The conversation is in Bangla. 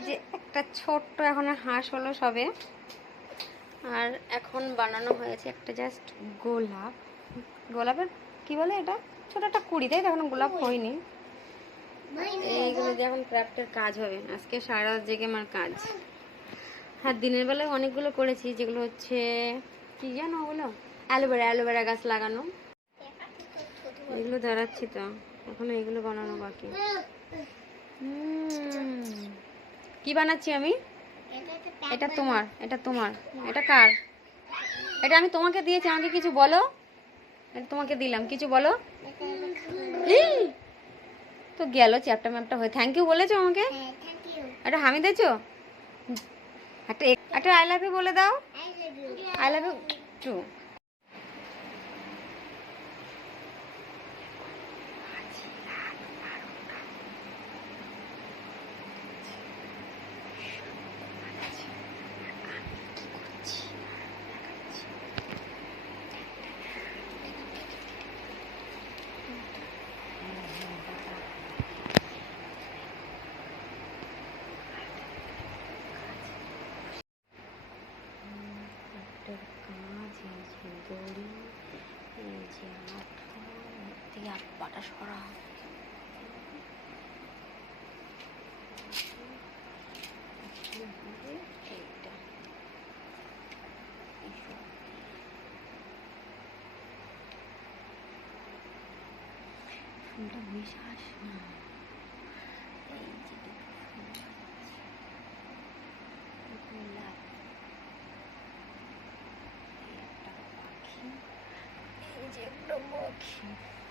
যে একটা ছোট্ট এখন হাঁস হলো সবে। আর এখন বানানো হয়েছে একটা জাস্ট গোলাপ। গোলাপের কি বলে এটা? ছোট একটা কুড়ি তাই এখনও গোলাপ হয়নি। এইগুলো দিয়ে এখন ক্রাফটের কাজ হবে আজকে সারা জেগে আমার কাজ। হ্যাঁ দিনের বেলায় অনেকগুলো করেছি যেগুলো হচ্ছে কি জানো ওগুলো? অ্যালোভেরা অ্যালোভেরা গাছ লাগানো। এগুলো দাঁড়াচ্ছি তো। এখন এগুলো বানানো বাকি। হুম। কি বানাচ্ছি আমি? এটা তোমার এটা তোমার। এটা কার? এটা আমি তোমাকে দিয়েছি আমাকে কিছু বলো। এটা তোমাকে দিলাম কিছু বলো। তো গেল চ্যাপটা ম্যাপটা হয়ে। থ্যাংক ইউ বলেছ আমাকে? একটা হামি দিয়েছ একটা একটা আই লাভ ইউ বলে দাও। আই লাভ ইউ টু কাঠের কাজ এই যে আঠা থেকে আট পাটা সরা এইটা। ফুলটা বিশ্বাস না এই যে এই একটা পাখি এই যে একটা পাখি